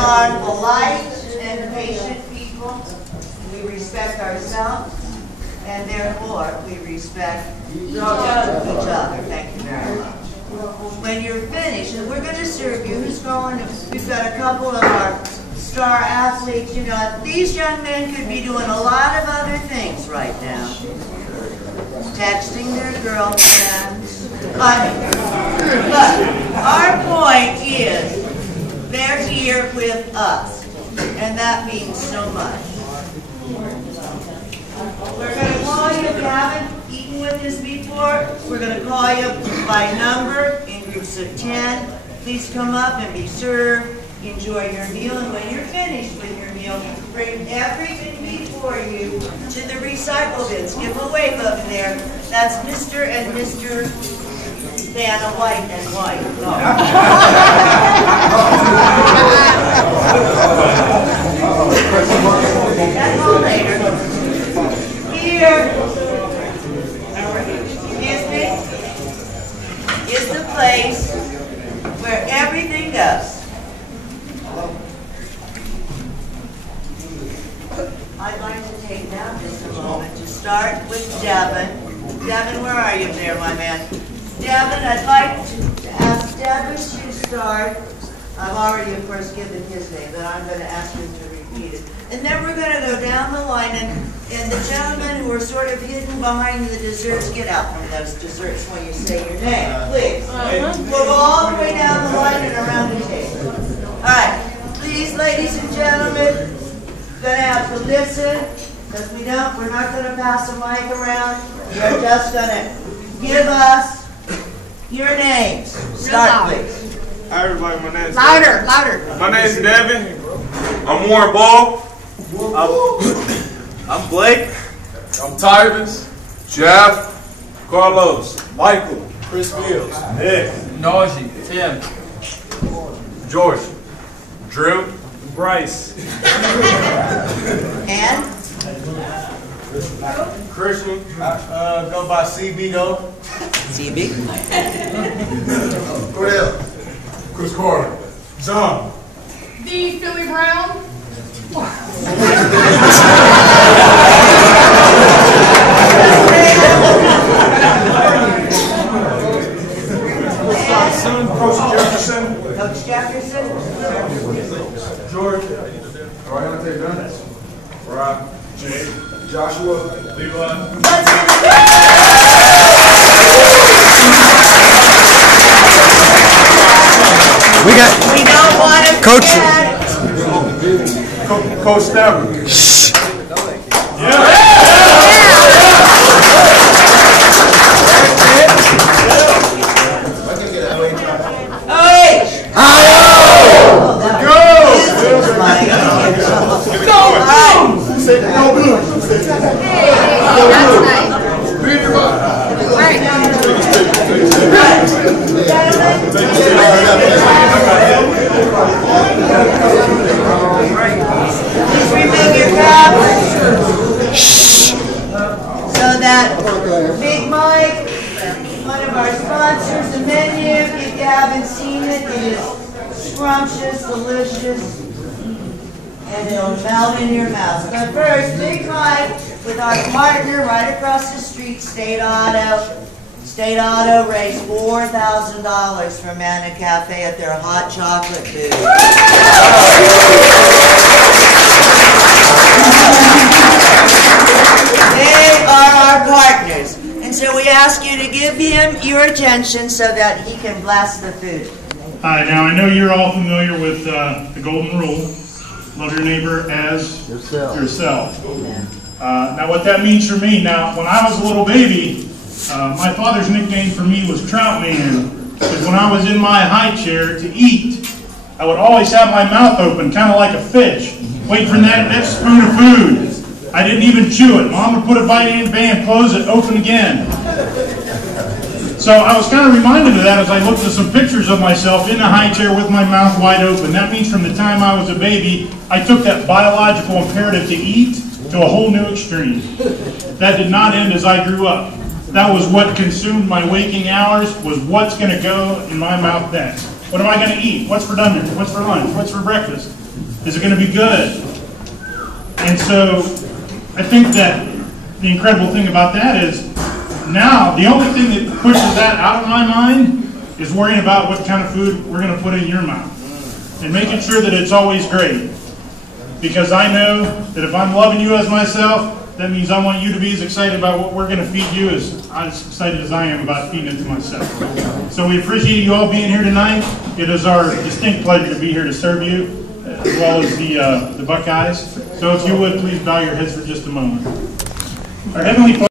are polite and patient people. We respect ourselves, and therefore we respect each other. Thank you very much. When you're finished, and we're going to serve you, who's going? We've got a couple of our star athletes. You know, these young men could be doing a lot of other things right now. Texting their girlfriends. But our point is, they're here with us, and that means so much. We're going to call you, if you haven't eaten with us before, we're going to call you by number in groups of 10. Please come up and be served. Enjoy your meal, and when you're finished with your meal, bring everything before you to the recycle bins. Give a wave over there. That's Mr. and Mr. Vanna White and White. That's all later. Here, excuse me, is the place where everything goes. I'd like to take now just a moment to start with Devin. Devin, where are you there, my man? Devin, I'd like to ask Devin to start. I've already, of course, given his name, but I'm going to ask him to repeat it. And then we're going to go down the line, and the gentlemen who are sort of hidden behind the desserts, get out from those desserts when you say your name, please. We'll go all the way down the line and around the table. All right, please, ladies and gentlemen, going to have to listen, because we're not going to pass the mic around. You're just going to give us your names. Start, please. Hi, everybody. My name is Louder. My name is Devin. I'm Warren Ball. I'm Blake. I'm Tyrus. Jeff. Carlos. Michael. Chris Fields. Nick. Najee. Tim. George. Drew. Bryce. And? Christian. Go by CB though. CB. Cordell. Chris Carter. John. The Philly Brown. Coach Jefferson. Coach Jefferson. George. Ryan Dunn. Rob. Jay. Joshua. Levi. We don't want to Coach Stabber. Shh. Yeah. Big Mike, one of our sponsors, the menu, if you haven't seen it, it is scrumptious, delicious, and it'll melt in your mouth. But first, Big Mike with our partner right across the street, State Auto. State Auto raised $4,000 for Manna Cafe at their hot chocolate booth. They are our partners, and so we ask you to give him your attention so that he can bless the food. Hi, now I know you're all familiar with the golden rule, love your neighbor as yourself. Now what that means for me, now when I was a little baby, my father's nickname for me was Trout Man, because when I was in my high chair to eat, I would always have my mouth open, kind of like a fish, waiting for that spoon of food. I didn't even chew it. Mom would put a bite in, bam, close it, open again. So I was kind of reminded of that as I looked at some pictures of myself in a high chair with my mouth wide open. That means from the time I was a baby, I took that biological imperative to eat to a whole new extreme. That did not end as I grew up. That was what consumed my waking hours, was what's going to go in my mouth next. What am I going to eat? What's for dinner? What's for lunch? What's for breakfast? Is it going to be good? And so I think that the incredible thing about that is now the only thing that pushes that out of my mind is worrying about what kind of food we're going to put in your mouth and making sure that it's always great. Because I know that if I'm loving you as myself, that means I want you to be as excited about what we're going to feed you as excited as I am about feeding it to myself. So we appreciate you all being here tonight. It is our distinct pleasure to be here to serve you, as well as the Buckeyes. So if you would, please bow your heads for just a moment. Our Heavenly Father,